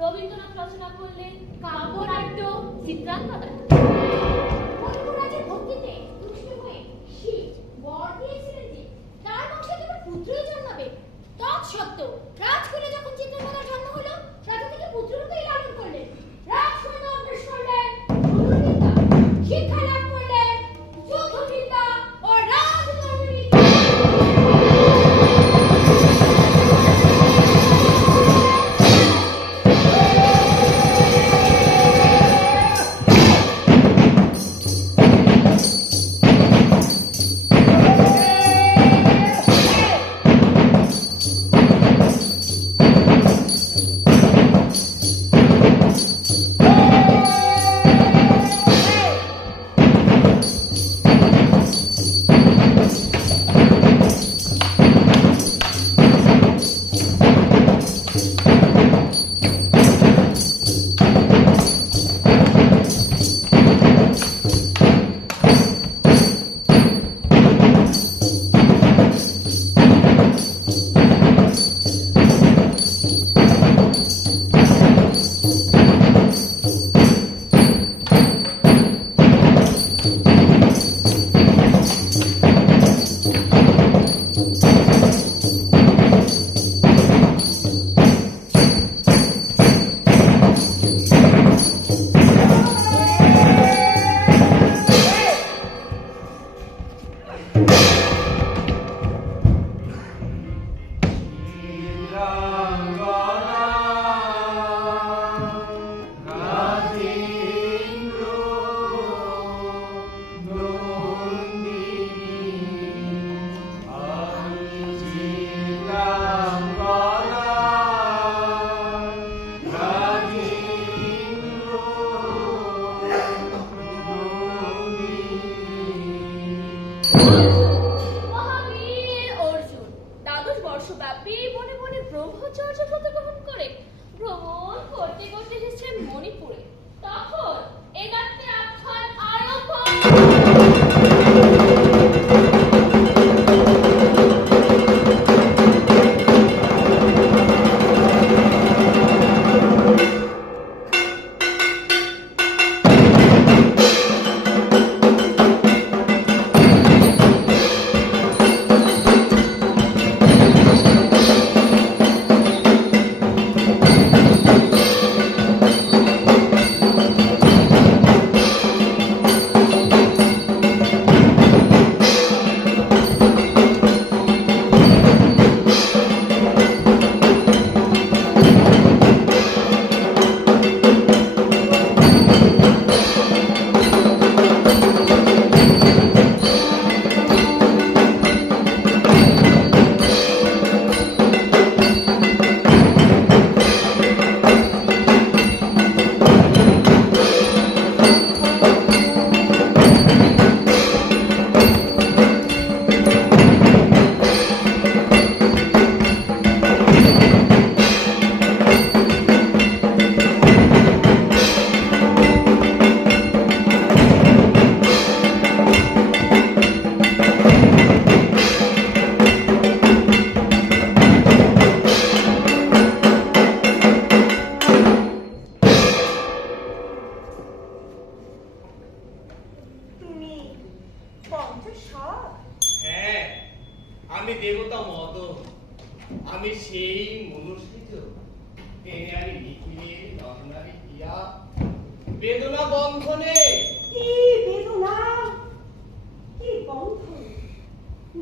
রবীন্দ্রনাথ রচনা করলেন কাব্যনাট্য, চিত্রাঙ্গনা। মণিপুরাজের ভক্তিতে তুষ্ট হয়ে শিব বর দিয়েছিলেন যে তার বংশে কেবল পুত্রই জন্মাবে। তৎসত্ত্বেও রাজকুলে যখন চিত্রাঙ্গদার জন্ম হলো, রাজা থেকে পুত্ররূপেই লালন করলেন। রাজকুলে অভ্যেস করলেন, ধনুর্বিদ্যা শিক্ষা লাভ করলেন, যুদ্ধবিদ্যা ও রাজধর্মবিদ্যা। মহাবীর অর্জুন দ্বাদশ বর্ষব্যাপী বনে বনে ব্রহ্মচর্য ব্রত গ্রহণ করে ভ্রমণ করতে করতে এসেছেন মণিপুরে। তখন এ নাট্যে আখ্যান আরম্ভ। হ্যাঁ, আমি দেবতা মদ, আমি সেই মনুষ্যিত টেনে আনি নিখিলের রত্নারি দিয়া বেদনা বন্ধনে। কি বেদনা, কি বন্ধন,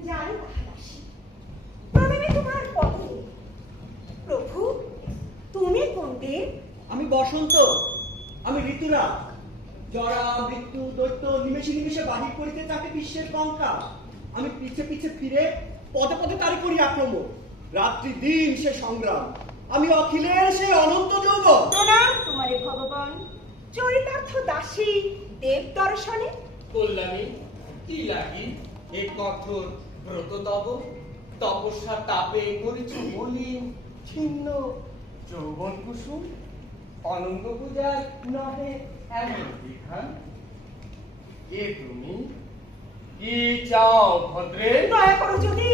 জানি তাহাদাসী প্রণামে তোমার পদে। প্রভু, তুমি কোন দেব? আমি বসন্ত, আমি ঋতুরাজ। জরা মৃত্যু দৈত্য নিমেষে নিমেষে বাহির করিতে থাকে বিশ্বের কঙ্কা। আমি পিছে পিছে ফিরে পদে পদে তারি করি আক্রমণ। রাত্রি দিন সে সংগ্রাম, আমি অখিলের সেই অনন্ত যৌবন। প্রণাম তোমারে ভগবান, চরিতার্থ দাসী দেব দর্শনে। কল্যাণী, কি লাগি এ কঠোর ব্রত তব? তপস্যা তাপে করেছ মলিন ছিন্ন যৌবন কুসুম। অনঙ্গ পূজার নহে এমন বিধান। এ তুমি কি চাও ভদ্রে? দয়া করো যদি,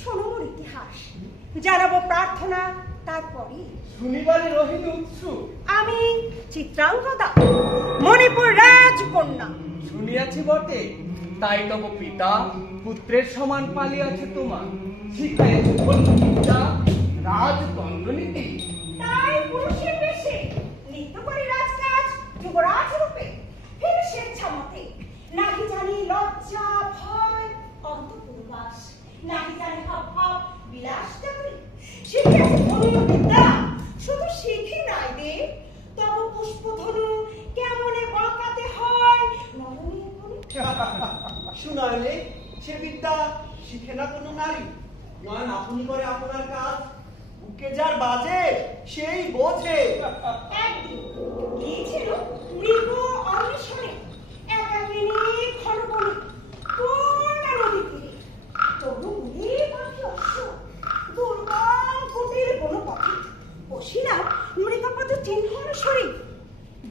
শোনো মোর ইতিহাস, জানাবো প্রার্থনা তারপরে শুনিবারে রহিল উৎসুক। আমি চিত্রাঙ্গদা, মণিপুর রাজকন্যা। শুনিয়াছি বটে, তাই তব পিতা পুত্রের সমান পালিয়াছে তোমার, শিখাইয়াছে ধর্মবিদ্যা, রাজদণ্ডনীতি। তাই পুরুষের বেশে নৃত্য করি রাজকাজ যুবরাজ রূপে, ফির স্বেচ্ছা মতে। নাকি জানি লজ্জা ভয় অন্তঃপুরবাস, নাকি জানি হাব ভাব বিলাস চাকরি। শিখিয়াছি ধনুর্বিদ্যা, শুধু শিখি নাই রে, তব পুষ্পধনু কেমনে বাঁকাতে হয় নরমের গুণে। শুনাইলে সে বিদ্যা শিখে না কোনো নারী, নয় আপনি করে আপনার কাজ, বুকে যার বাজে সেই বোঝে। একদিন গিয়েছিল মৃগ অন্বেষণে, একাকিনী ঘনবনে পূর্ণ নদী তীরে। তরুণী পাখি অশ্ব, দুর্গম কুটির বনপথে বসিলাম মৃগপদ চিহ্ন অনুসরী।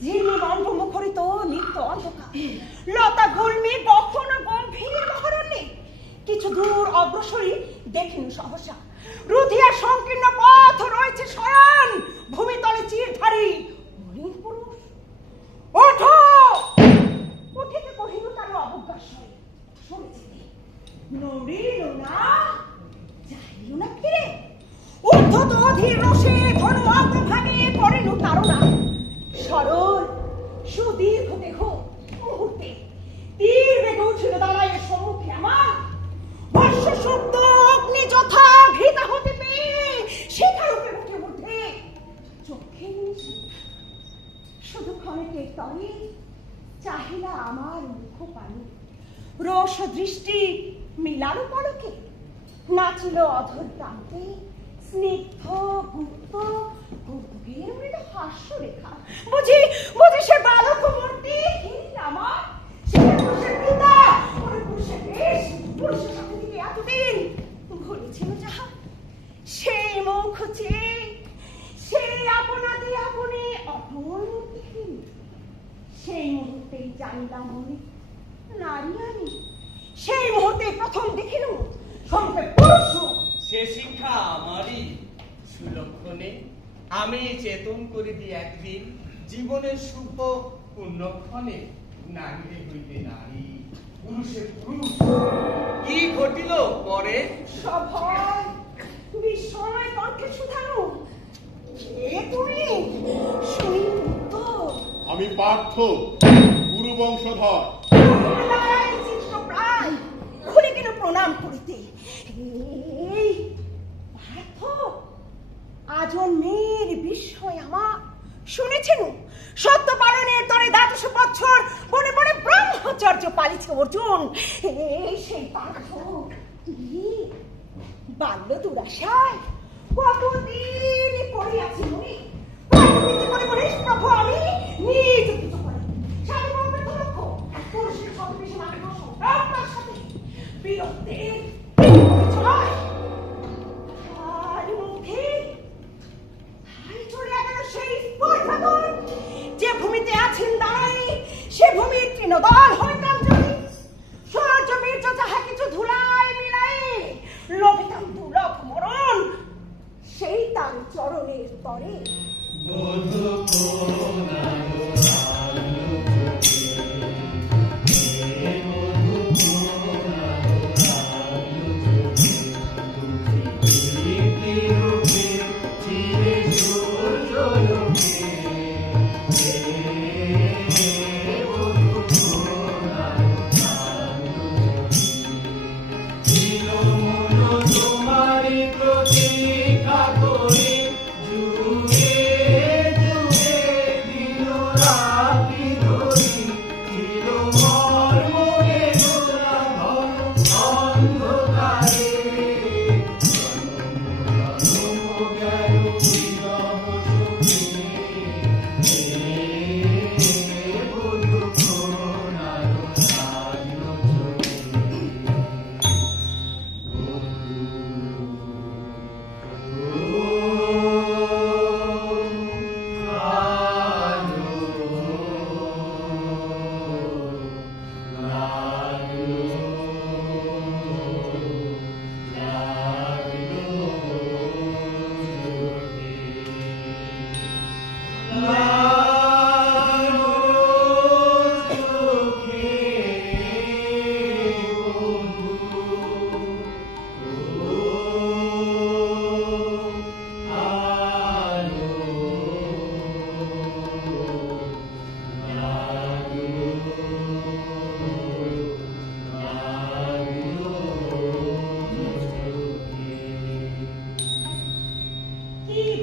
ঝিল্লি মন্ড মুখরিত নিত্য অন্ধকার, লতা গুল্মে গহন গম্ভীর মহারণ্যে। কিছু দূর অগ্রসরী দেখিনু সহসা, রুধিয়া সংকীর্ণ পথ রয়েছে শয়ন, ভূমিতলে চিরধারী মলিন পুরুষ। ওঠো! উঠিতে কহিল তার অবজ্ঞার স্বরে, শুনেছি নড়িল না, যাইল না ফিরে। উদ্ধত অধীর রসে ধনু অগ্রভাগে পড়িল তারা। সরল সুদীর্ঘ দেহ মুহূর্তে তীর বেগে উঠিল দাঁড়ায় সম্মুখে আমার। বর্ষ শব্দ অগ্নি যথা ঘৃতা হতে পেয়ে শিখারূপে মুখের মধ্যে চোখে নিয়েছে। শুধু ক্ষণেকের তরে চাহিলা আমার মুখ পানে, রোষ দৃষ্টি মিলানো পলকে। নাচিল অধর প্রান্তে স্নিগ্ধ গুপ্ত কৌতুকের মৃদু হাস্য রেখা। বুঝি বুঝি সে বালক মূর্তি আমার, সে পুরুষের পিতা, ওর পুরুষের বেশ, পুরুষের সাথে দিকে এতদিন ভুলেছিল যাহা। সেই মুখ চেয়ে সেই আপনাতে আপনি অটল মূর্তিহীন। সেই মুহূর্তেই জানিলাম মনে নারী আমি। সেই মুহূর্তে প্রথম দেখিলাম সম্মুখে পুরুষ। সে শিক্ষা আমারই সুলক্ষণে আমি চেতন করে দিই একদিন জীবনের শুভ পুণ্যক্ষণে। নারীরে হইতে নারী, পুরুষের পুরুষ। কি ঘটিল পরে? সভয় বিস্ময় কণ্ঠে শুধানো, কে তুমি? শুনি উত্তর, আমি পার্থ, গুরু বংশধর। চিত্রপ্রায় খুলে গেল প্রণাম করিতে। এই পার্থ, আজন্মের বিস্ময় আমার। শুনেছেন সত্য পালনের তরে ১২ বছর বনে বনে ব্রহ্মচর্য পালিছে অর্জুন। এই সেই পার্থ, বাল্য দুরাশায় কতদিন পড়িয়াছি মনে। প্রভু আমি নিজ কিছু করি স্বামী লক্ষ পুরুষের ছদ্মবেশে মাত্র সম্রাটটার সাথে বীরত্বের ছয়। আর মুখে হাই চড়িয়া গেল সেই স্পর্ধাগণ, যে ভূমিতে আছেন দাঁড়াই সে ভূমির তৃণদল হইতাম যদি। সূর্য বীর্য যাহা কিছু ধুলায় মিলাই লোভিতাম দুর্লভ মরণ, সেই তার চরণের তরে।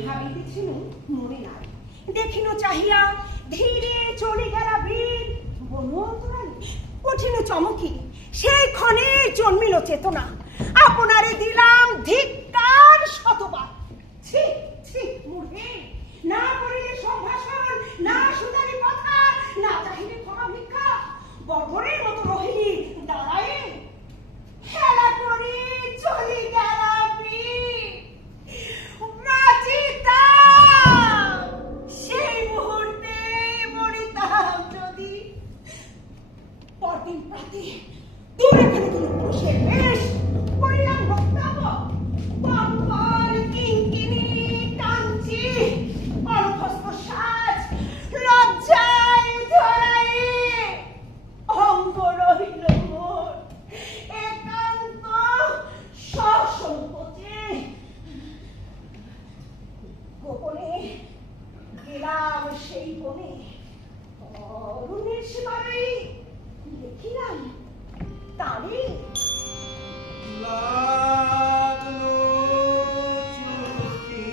ভাবিতেছিল মনে নাই, দেখিল চাহিয়া ধীরে চলে গেলা বীর বন অন্তরালে। কঠিন চমকি সেই ক্ষণে জন্মিল চেতনা, আপনারে দিলাম ধিক্কার শতবার। ছি ছি মূর্খে, না করিলে সম্ভাষণ, না সুদারি কথা, না চাহিলে ক্ষমা ভিক্ষা, বর্বরের মতো রহিলি দাঁড়ায়। খেলা করে চলে গেলা বীর বাঁচিতা, সেই মুহূর্তে মরিতাম যদি। পরদিন প্রাতে দূরে ফেলে দিল পুরুষের বেশ, করিলাম বক্তব্য। কম্বল কিঙ্কিনি কাঞ্চি অনভস্ত সাজ, লজ্জায় ধরায়ে অঙ্গ রহিল মোর একান্ত সসংকোচে। গোপনে গেলাম সেই বনে, অরুণের সেবারে দেখিলাম তারে। লাগলো চোখে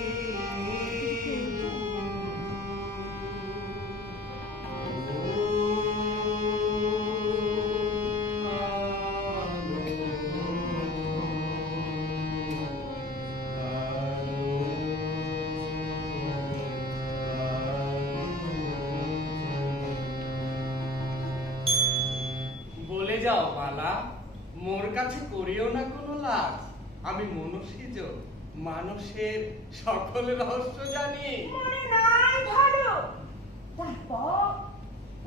বলে যাও বালা, মোর কাছে করিও না কোনো লাভ। আমি মনুষ্যজ, মানুষের সকল রহস্য জানি। মনে নাই ভালো, তারপর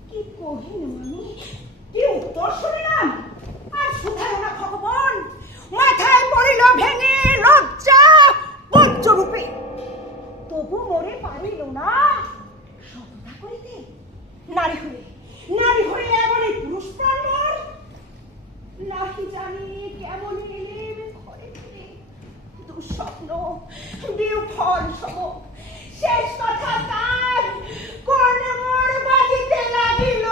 কি কহিল আমি, কি উত্তর শুনিলাম, আর শুধায় না ভগবান। মাথায় পড়িল ভেঙে লজ্জা বজ্ররূপে, তবু মরে পারিল না সততা করিতে। নারী হয়ে এমনই পুরুষ প্রাণ মোর, নাহি জানি কেমন এলেম ঘরে ফিরে। দুঃস্বপ্ন বিফল সম, শেষ কথা তার কোন মোর বাজিতে লাগিল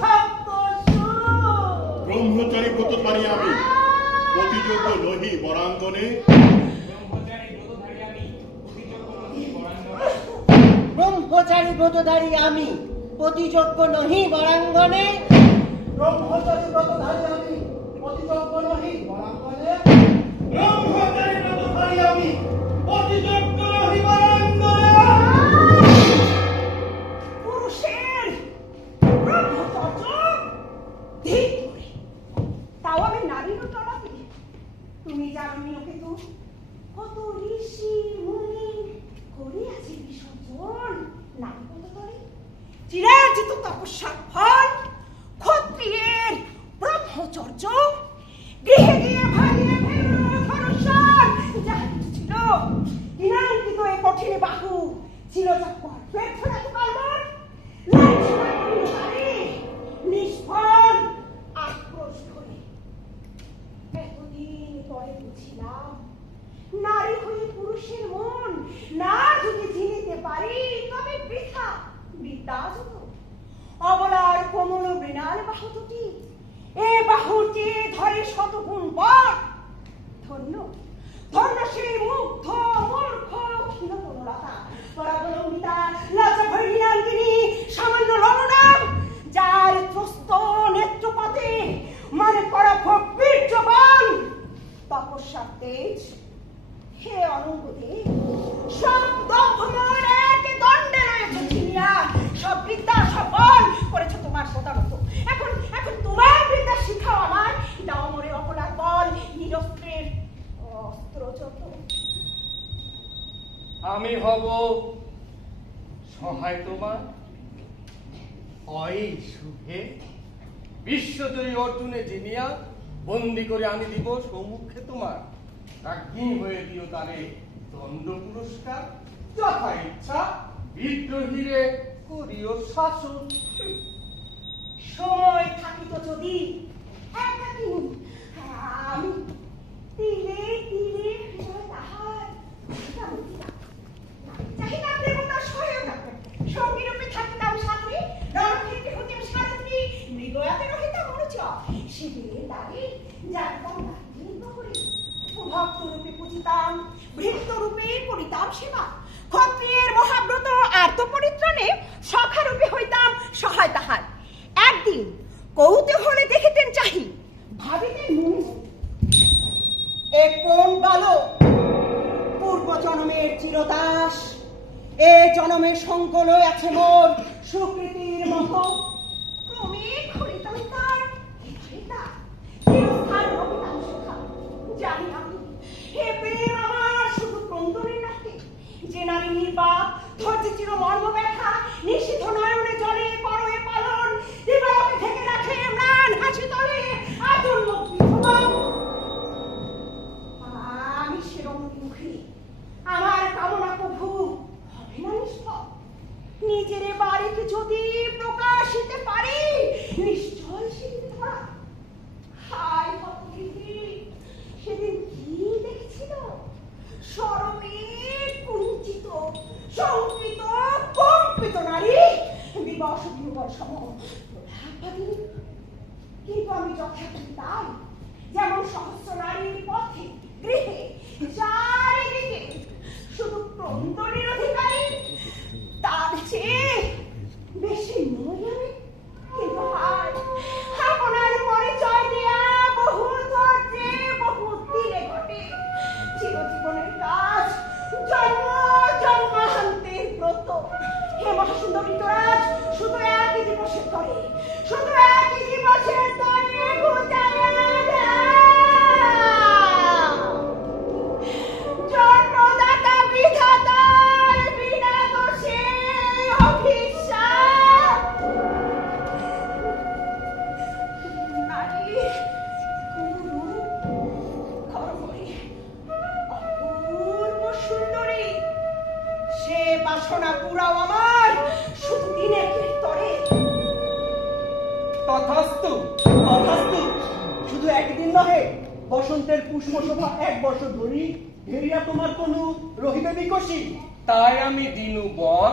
থপ্প সুর। ব্রহ্মচারী ব্রতধারী আমি, পতিযোগ্য নহি বরাঙ্গনে। ব্রহ্মচারী ব্রতধারী আমি, পতিযোগ্য নহি বরাঙ্গনে। ব্রহ্মচারী ব্রতধারী আমি, পতিযোগ্য নহি বরাঙ্গনে। ব্রহ্মচারী ব্রতধারী আমি, পতিযোগ্য নহি বরাঙ্গনে। পুরুষের ব্রহ্মচর্য ধিক করে, তাও আমি নারীর তলাতে। তুমি জানো নিয়মিত কত ঋষি মুনি করিয়াছে বিসর্জন নারী পদতলে। চিরার্জিত তপস্যার ফল ক্ষত্রিয়ের ব্রহ্মচর্য, গৃহে গিয়ে ভাঙিয়ে ফেলো ধনুষার যাহা কিছু ছিল। হীনাঙ্কিত এ কঠিন বাহু চিরচক্কর ব্যর্থ রাখতে পারবার নিষ্ফল আক্রোশ করে। এতদিন পরে বুঝিলাম, নারী হয়ে পুরুষের মন না যদি চিনিতে পারি তবে বৃথা বিদ্যাযত। অবলার কোমল মৃণাল বাহু দুটি, এ বাহুটি ধরে শতগুণ বর। ধন্য ধন্য সেই মুগ্ধ মূর্খ ক্ষীণতরুলতা, পরাবলম্বিতা লজ্জা ভৈরীনাঙ্গিনী সামান্য রমণা, যার ত্রস্ত নেত্রপাতে মানে করা বীর্যবান তপস্যার তেজ। হে অনঙ্গদে, সব দম্ভমান এক দণ্ডে রয়েছে ছিনিয়া, সব বিদ্যা সব বল করেছে তোমার প্রতারত। এখন তোমার বিদ্যা শিখাও আমার, দাও মোরে অপরাধ বল, নিরস্ত্রের অস্ত্র যত। আমি হব সহায় তোমার, অই শুভে বিশ্বজয়ী অর্জুনে জিনিয়া বন্দি করে আনি দিব সম্মুখে তোমার। রাজ্ঞী হয়ে দিও তারে দণ্ড পুরস্কার, যথা ইচ্ছা বিদ্রোহীরে করিও শাসন। সময় থাকিত যদি একাকিনী আমি তিলে তিলে হৃদয় তাহার চাহিদা দেবতা সহায়তা সঙ্গীরূপে থাকিতাম সাথে, রণক্ষেত্রে হইতে সারথি মৃগয়াতে রহিতাম অনুচর। শিবিরে দাঁড়িয়ে জানতাম ভক্ত রূপে পূজিতাম, ভৃত্য রূপে করিতাম সেবা। পরিত্রাণে সখারূপে হইতাম সহায় তাহার। একদিন কৌতূহলে দেখিতেন চাহি, ভাবিতেন মনে মনে, এ কোন বালক? পূর্ব জন্মের চিরদাস, এ জন্মের সংকল আছে মোর সুকৃতির মহ। ক্রমে খরিতাম তার পিতা, চিরস্থান রহিতাম সুখা। জানি আমি হে প্রেম আমার শুধু ক্রন্দনের নাকি, যে নারী নির্বাক ধৈর্য চির মর্ম ব্যথা, নিষিদ্ধ নয়নে জলে করয়ে পালন, দিবালোকে ঢেকে রাখে ম্লান হাসি তলে আদর লক্ষ্মী ভুবন। আমি সেরমণী মুখী, আমার কামনা প্রভু হবে না নিষ্ফল। নিজের বাড়িতে যদি প্রকাশিতে পারি, নিশ্চয় সেদিন ধরা। হায় হতবুদ্ধি, সেদিন কি দেখছিল? শরমে কুঞ্চিত, শঙ্কিত, কম্পিত নারী, বিবশ বিহ্বল সম প্রলাপবাদিনী। কিন্তু আমি যথার্থ তাই, যেমন সহস্র নারীর পথে গৃহে চারিদিকে শুধু ক্রন্দনের অধিকারী, তার চেয়ে বেশি নই আমি। কিন্তু হায়, আপনার পরিচয় দেয়া বহু ধৈর্যে বহু দিনে ঘটে চিরজীবনের কাজ, জন্ম জন্মান্তের ব্রত। হে মহাসুন্দর ঋতুরাজ, শুধু একই দিবসের তরে, শুধু একই দিবসের তরে ঘুচাইয়া দাও। জন্মদাতা বিধাতার বিনা দোষে অভিশাপ। নারী কুরূপ, কর্মী, অপূর্ব সুন্দরী, সে বাসনা পুরাও আমার শুধু দিনের তরে। তথাস্তু, তথাস্তু। শুধু একদিন নহে, বসন্তের পুষ্পশোভা 1 বছর ধরি ঘেরিয়া তোমার কোনো রহিবে বিকশী। তাই আমি দিনু বর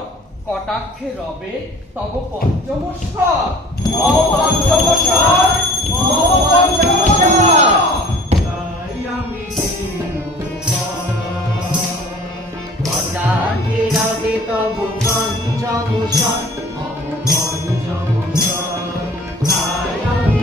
কটাক্ষে রবে তব পঞ্চমস্বর। মম পঞ্চমস্বর, মম পঞ্চমস্বর। তাই আমি কটাক্ষে রবে তব পঞ্চমস্বর, মম পঞ্চমস্বর। তাই আমি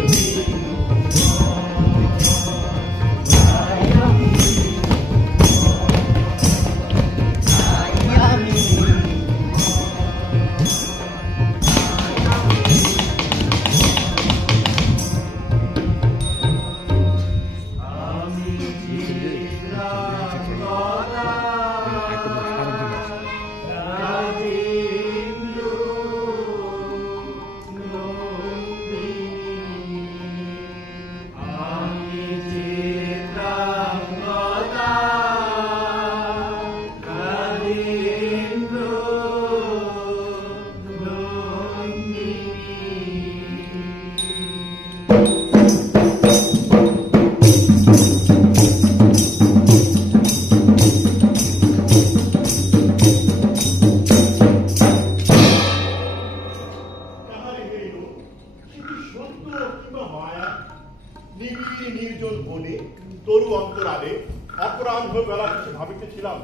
নির্জন বনে তরু অন্তরালে অপরাহ্ন বেলা কিছু ভাবিতেছিলাম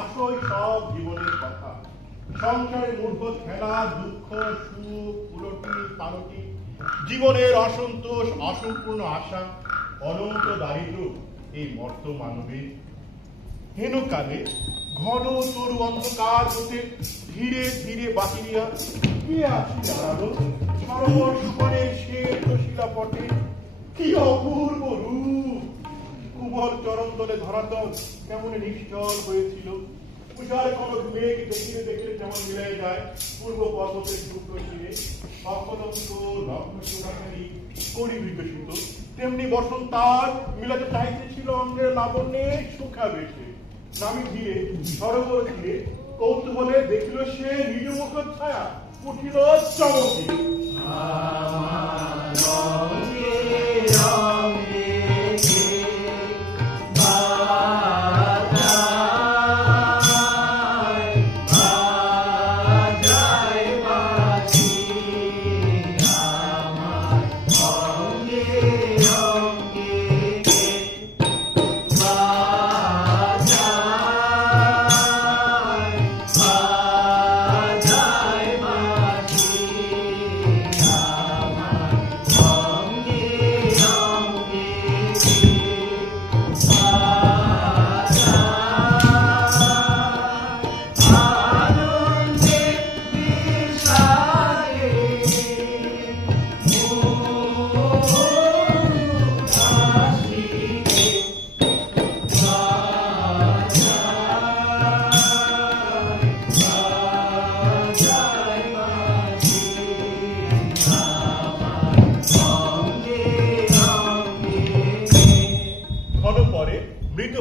আসল সব জীবনের কথা। সংসারের মূর্খ খেলা, দুঃখ, সুখ, উলটি পালটি, জীবনের অসন্তোষ, অসম্পূর্ণ আশা, অনন্ত দারিদ্র এই মর্ত মানবের। হেনকালে ঘন তরু অন্ধকার হতে ধীরে ধীরে বাহিরিয়া কে আসি দাঁড়ালো সরোবর সুপারের শ্বেত শিলাপটে। কি অপূর্ব রূপ! কুমল চরণ তলে ধরাতল কেমন নিশ্চল হয়েছিল। তুষার কনক মেঘ দেখিলে দেখিলে যেমন মিলাই যায় পূর্ব পর্বতের শুক্র তীরে অকলঙ্ক লগ্ন সুখাকারী করি বিকশিত, তেমনি বসন্তার মিলাতে চাইতেছিল অঙ্গের লাবণ্যে সুখা বেশে। নামি ধীরে সরোবর ধীরে কৌতূহলে দেখিল সে নিজ মুখ ছায়া, উঠিল চমকে। রাজা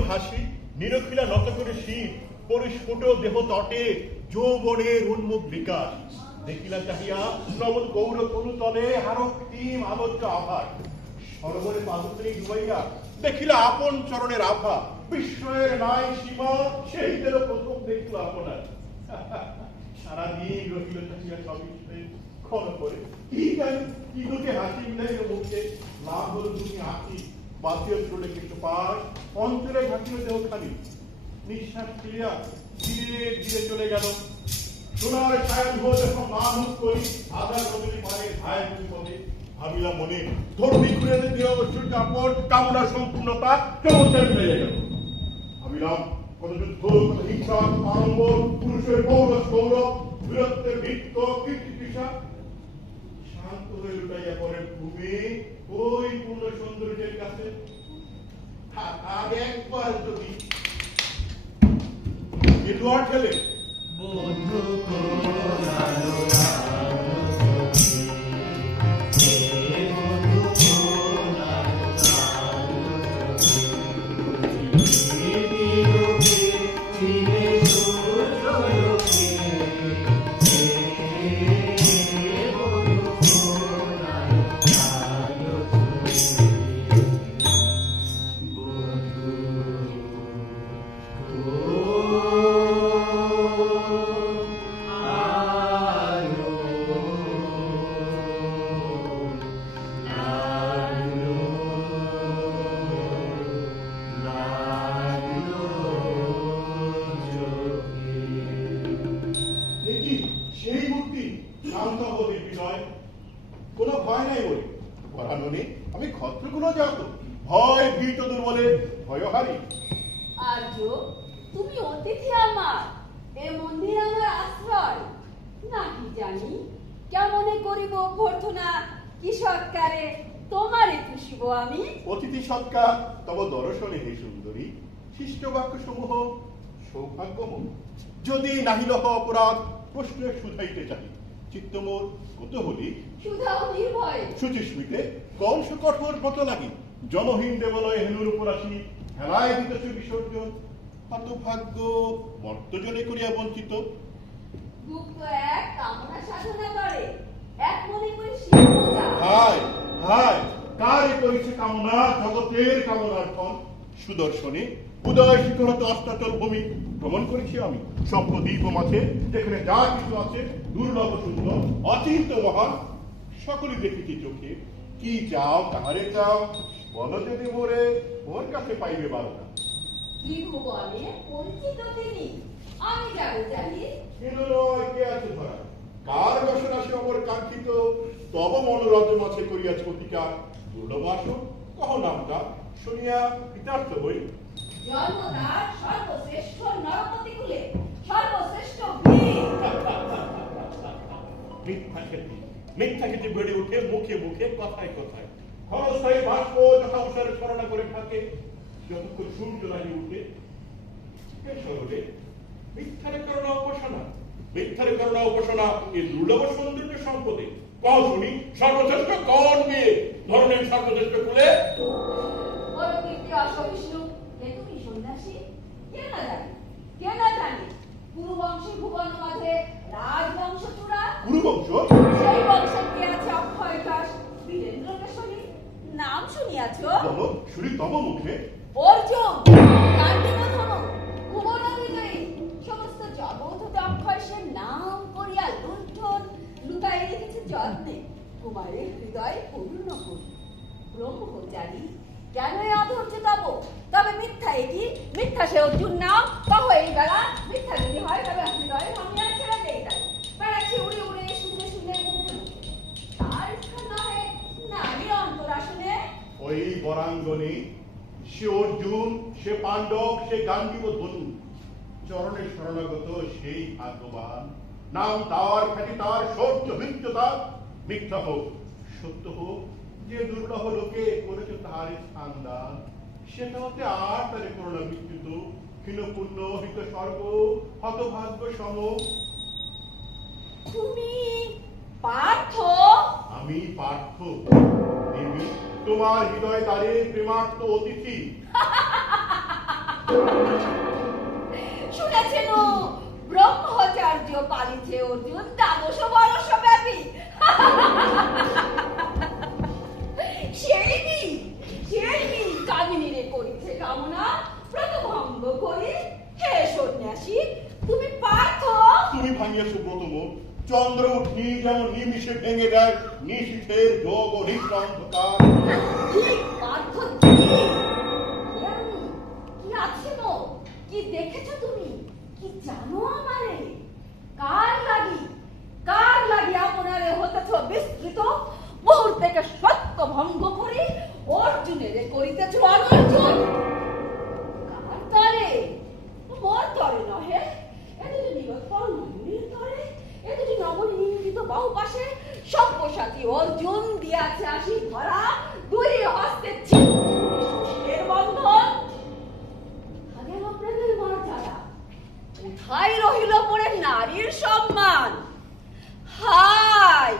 হাসি, নিরখিলা নত করে শীত, পরিস্ফুট দেহ তটে যৌবনের উন্মুখ বিকাশ। দেখিলা চাহিয়া নবন গৌর তলে হারক্তিম আলোচ্য আভার। সরোবরে পাদুত্রী ডুবাইয়া দেখিলা আপন চরণের আভা। বিস্ময়ের নাই সীমা, সেই যেন প্রথম দেখিল আপনার। সারাদিন রহিল চাহিয়া সবিস্ময়ে ক্ষণ করে। কি জানি কি দুটি হাসি মিলাইল মুখে, লাভ হল দুটি হাসি। বাতিল চলে কিছু পাশ, অন্তরে ঘাটিল দেহখানি। নিঃশ্বাস ফিরিয়া ধীরে ধীরে চলে গেল। সোনার ছায়া ধরে যখন মানুষ করি আধার বদলি পায়ে ভাই পদে। ভাবিলা মনে ধর্মী ঘুরে দেহ অবশ্যই কাপড় কামনা সম্পূর্ণতা চমৎকার মিলে গেল। ভাবিলাম কত যুদ্ধ, কত হিংসা, আড়ম্বর, পুরুষের গৌরব গৌরব, বীরত্বের ভিত্ত কীর্তি তৃষা শান্ত হয়ে লুটাইয়া পড়ে ভূমি ওই পূর্ণ সৌন্দর্যের কাছে। আগে একবার যদি দুয়ার ঠেলে বন্ধু কোরালো সেই মূর্তি শান্ত হতে বিনয়। কোনো ভয় নাই বলে পরাণনে আমি ক্ষত্রগুলো যাত ভয় ভীত দুর্বলে ভয়হারি। আর্য, তুমি অতিথি আমার, এ মন্দির আমার আশ্রয়। নাকি জানি কেমনে করিব অভ্যর্থনা, কি সৎকারে তোমারে পুষিব আমি। অতিথি সৎকার তব দর্শনে হে সুন্দরী, শিষ্ট বাক্য সমূহ সৌভাগ্যময়। যদি নাহিল অপরাধ প্রশ্নে শুধাইতে চাহি, চিত্তমোর কুতূহলী সুধাও নির্ভয়। সুচিস্মিতে কংস কঠোর মতো লাগি, জনহীন দেবলয় হেনুর উপর আসি খেলায় দিতেছ বিসর্জন। হতভাগ্য মর্তজনে করিয়া বঞ্চিত। গুপ্ত এক কামনা সাধনা করে, এক মনে করে শিব পূজা। হায় হায়, কারে করিছে কামনা জগতের কামনার ফল। সুদর্শনে উদয় শিখরত অস্তাচল ভূমি ভ্রমণ করেছি আমি। স্বপ্ন দ্বীপ মাঝে যেখানে যা কিছু আছে দুর্লভ সুন্দর অচিন্ত মহান, সকলে দেখেছি চোখে। কি চাও কাহারে চাও বলো যদি মোরে, ওর কাছে পাইবে বারোটা। কি ভুবনে পরিচিত তিনি, আমি যাবো জানি। কিন্তু নয় কে আছে ধরা, কার বসনা সে অমর কাঙ্ক্ষিত, তব মনোরঞ্জ মাঝে করিয়াছ অধিকার। দুর্লভ আসন কহ নামটা, শুনিয়া কৃতার্থ হই। জন্মদার সর্বশ্রেষ্ঠ নরপতি কুলে সর্বশ্রেষ্ঠ বীর। মিথ্যা খেতে বেড়ে উঠে মুখে মুখে কথায় কথায় ক্ষণস্থায়ী বাষ্প যথা অনুসারে ছলনা করে থাকে, যতক্ষণ সূর্য নাহি উঠে। সরলে মিথ্যার কারণে উপাসনা, মিথ্যার কারণে উপাসনা এই দুর্লভ সৌন্দর্য সম্পদে। কও শুনি সর্বশ্রেষ্ঠ কোন মেয়ে ধরনের সর্বশ্রেষ্ঠ কুলে? বড় কীর্তি অসহিষ্ণু, কে তুমি সন্ন্যাসী? কে না জানে, কে না জানে কুরুবংশী ভুবন মাঝে রাজবংশ চূড়া। কুরুবংশ? সেই বংশে কে আছে অক্ষয় যশ, বীরেন্দ্র কেশরী, নাম শুনিয়াছ? বলো শুনি তব মুখে। অর্জুন, গান্ডীব ধনু, ভুবন বিজয়ী, সমস্ত জগৎ অক্ষয় সে নাম করিয়া লুণ্ঠন লুকাই রেখেছে যত্নে কুমারের হৃদয় পূর্ণ করি। ব্রহ্মচারী কেন এই অধৈর্য তব? তবে মিথ্যা এটি, মিথ্যা সে অর্জুন নাম। কহ এই বেলা মিথ্যা যদি হয় তবে হৃদয় ভাঙিয়া ছেড়ে দেই তাই। বেড়াচ্ছি উড়ে উড়ে শুনে শুনে মুখে মুখে, তার ইচ্ছা নহে নারীর অন্তরাসনে। ওই বরাঙ্গনে সে অর্জুন, সে পাণ্ডব, সে গান্ডীব ধনু, চরণে শরণাগত সেই ভাগ্যবান। নাম তার, খ্যাতি তার, শৌর্য বীর্যতা। মিথ্যা হোক সত্য হোক, যে দুর্লভ লোকে করেছে তাহার স্থানদান, সেটা হতে আর তারে করোনা বিচ্যুত ক্ষীণ পুণ্য হিত স্বর্গ হতভাগ্য সম। তুমি পার্থ? আমি পার্থ দেবী, তোমার হৃদয় দ্বারে প্রেমার্থ অতিথি। শুনেছেন ব্রহ্মচার্য পালিছে অর্জুন দ্বাদশ বর্ষ ব্যাপী। সেই কামিনীরে করিছে কামনা প্রতভঙ্গ করি। হে সন্ন্যাসী, তুমি পার্থ। তুমি ভাঙিয়েছ ব্রতম, চন্দ্র উঠি যেমন নিমিষে ভেঙে দেয় নিশীথের যোগ ও নিষ্ঠ অন্ধকার। ঠিক পার্থ, ঠিক। কি আছে মো? কি দেখেছো তুমি? কি জানো আমারে? কার লাগি আপনারে হতেছ বিস্তৃত? মুহূর্তেকে সত্য ভঙ্গ করি অর্জুনের করিতেছ অনর্জুন। কার তরে? মোর তরে নহে, এ দুটি নিরৎপর ময়ূরীর তরে, এ দুটি নবনির্মিত বাহুপাশে সব্যসাচী অর্জুন দিয়াছে আসি ধরা দুই হস্তে এর বন্ধন। আগের প্রেমের মর্যাদা কোথায় রহিল পরে নারীর সম্মান? হায়,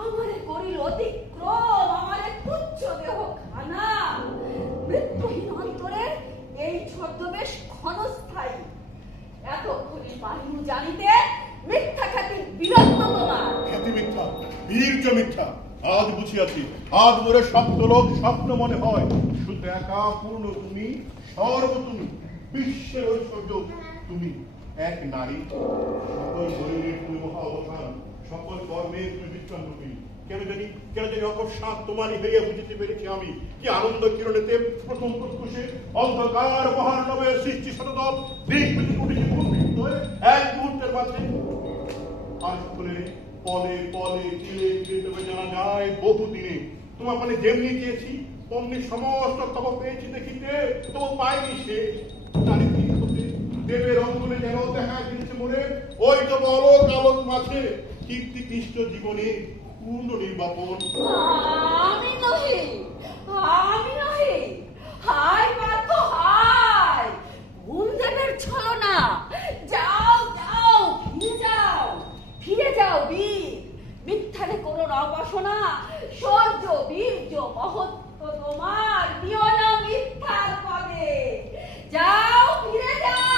আমারে করিল অতিক্রম, আমারে তুচ্ছ দেহ খানা। মৃত্যুহীন অন্তরে এই ছদ্মবেশ ক্ষণস্থায়ী। এতক্ষণে পারিনু জানিতে মিথ্যা খ্যাতির বীরত্ব তোমার। খ্যাতি মিথ্যা, বীর্য মিথ্যা। আজ বুঝিয়াছি, আজ মোরে সপ্তলোক স্বপ্ন মনে হয়। শুধু একা পূর্ণ তুমি, সর্ব তুমি, বিশ্বের ঐশ্বর্য তুমি। এক নারী, সকল গরিবের তুমি মহা অবসান, সকল কর্মের তুমি বিক্রম রূপী। কেন জানি অকস্মাৎ তোমারই হইয়া বুঝিতে পেরেছি আমি, কি আনন্দ কিরণেতে প্রথম প্রত্যুষে অন্ধকার মহানবে সৃষ্টি শতদল দিক থেকে উঠেছে কুণ্ঠিত হয়ে এক মুহূর্তের মাঝে। আর সকলে পলে পলে তিলে তিলে তবে জানা যায় বহুদিনে। তোমার মানে যেমনি চেয়েছি অমনি সমস্ত তব পেয়েছি দেখিতে, তবু পাইনি সে চারিদিক হতে দেবের অঙ্গনে যেন দেখা দিয়েছে মনে ওই তো অলক আলোক মাঝে কীর্তি কৃষ্ণ জীবনে পূর্ণ নির্বাপন। আমি নহি, হায় পার্থ হায়, ঘুম দেবের ছলনা। যাও, ফিরে যাও বীর। মিথ্যারে কোনো রবাসনা, সৌর্য বীর্য মহত্ব তোমার দিও না মিথ্যার পদে। যাও, ফিরে যাও।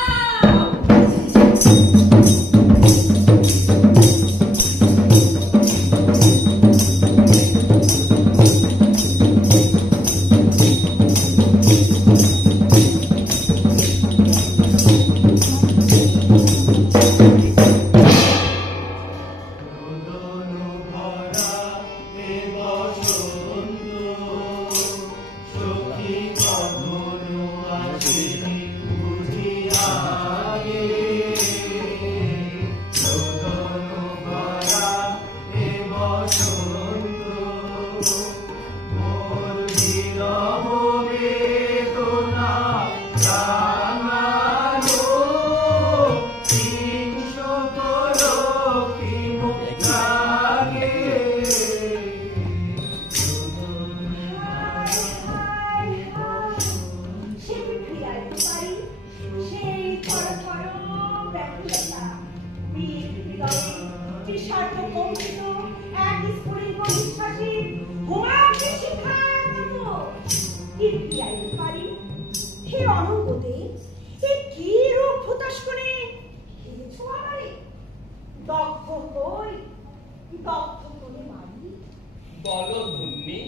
বলধুন্নি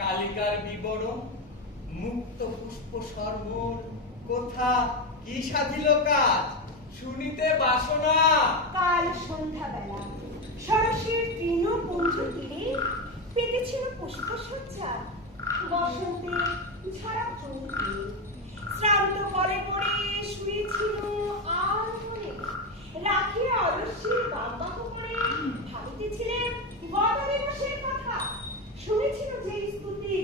কালিকার বিবরণ মুক্ত পুষ্প সর্বর কথা কি সাধিল কাজ শুনিতে বাসনা। কাল সন্ধ্যাবেলা সরসের তৃণকুঞ্জ তীরে পেতেছিল পুষ্প সজ্জা। বসন্তে ঝরা চৌকি শ্রান্ত কলে পড়ে শুয়েছিল আর মনে রাখিয়া অলস্যের বাম্বাহ করে ভাবিতেছিলেন গত দিবসের কথা। শুনেছিল যে স্তুতি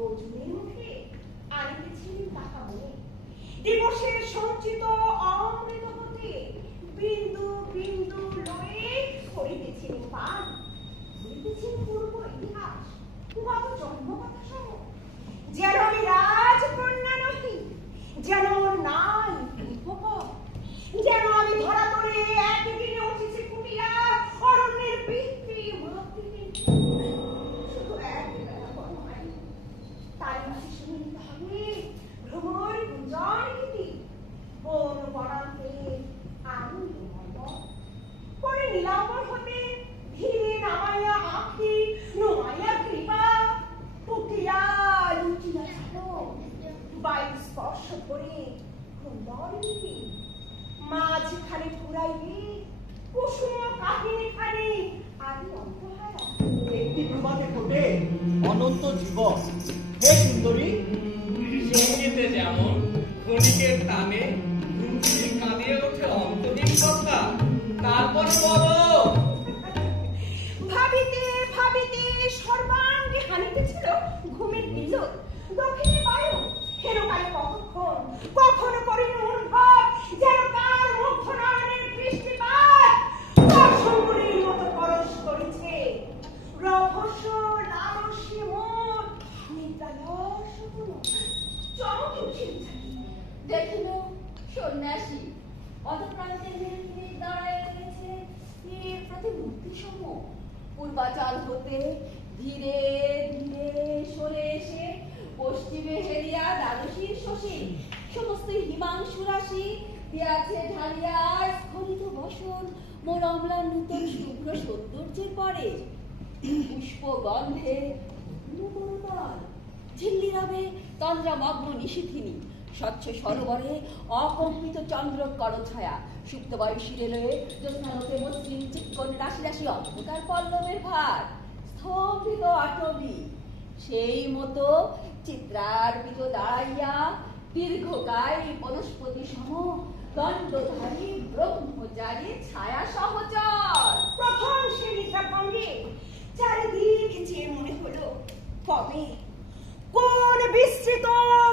অর্জুনের মুখে, আনিতেছিলেন তাহা মনে। দিবসের সঞ্চিত অমৃত হতে বিন্দু বিন্দু লয়ে করিতেছিলেন পান। বলিতেছিলেন পূর্ব ইতিহাস, গত জন্মকথা সহ। যেন আমি রাজকন্যা নহি, যেন নাই উপকর, যেন আমি ধরা পড়ে একদিনে উঠেছি কুটিয়া অরণ্যের পিতৃ মাতৃ। শুধু একবেলা বনমালী, তাই মাঝে শুনিতে হবে ভ্রমর গুঞ্জন গীতি। মাঝখানে ঘুরাইবি কুসুম কাহিনী খানি আদি অন্তহারা। একটি প্রভাতে ফোটে অনন্ত জীবন। হে সুন্দরী, সঙ্গীতে যেমন ক্ষণিকের টানে ঘুমঘুমি কাঁদিয়ে ওঠে অন্তহীন কথা, তারপর বলো ভাবিতে ভাবিতে সর্বাঙ্গে হানিতেছিল ঘুমের দিল। দক্ষিণে বায়ু হেন কালে কখন কখন করিল অনুভব যেন কার মুগ্ধ নয়নের বৃষ্টিপাত দর্শনগুলির মতো পরশ করেছে। রহস্য লালসে মোর নিদ্রালস হলো। চমকে উঠিল জানি। দেখিল সন্ন্যাসী অধপ্রান্তে ধীরে দাঁড়ায় রয়েছে তীরের প্রতিমূর্তি সম। পূর্বাচল হতে ধীরে ধীরে সরে এসে পশ্চিমে হেরিয়া দ্বাদশীর শশী সমস্ত হিমাংশু রাশি দিয়াছে ঢালিয়া স্খলিত বসন মোর অম্লান নূতন শুভ্র সৌন্দর্যের পরে পুষ্প গন্ধে নুমরুমাল ঝিল্লি রবে তন্দ্রামগ্ন নিশীথিনী স্বচ্ছ সরোবরে অকম্পিত চন্দ্র করছায়া সুপ্ত বায়ু শিরে লয়ে জ্যোৎস্নালোকে মসৃণ চিক্কণ রাশি রাশি অন্ধকার পল্লবের ভার স্তম্ভিত আটবি সেই মতো চিত্রার্পিত দাঁড়াইয়া দীর্ঘকায় বনস্পতি সম দণ্ডধারী ব্রহ্মচারী ছায়া সহচর। প্রথম সে নিদ্রাভঙ্গে চারিদিক চেয়ে মনে হলো কবে কোন বিস্তৃত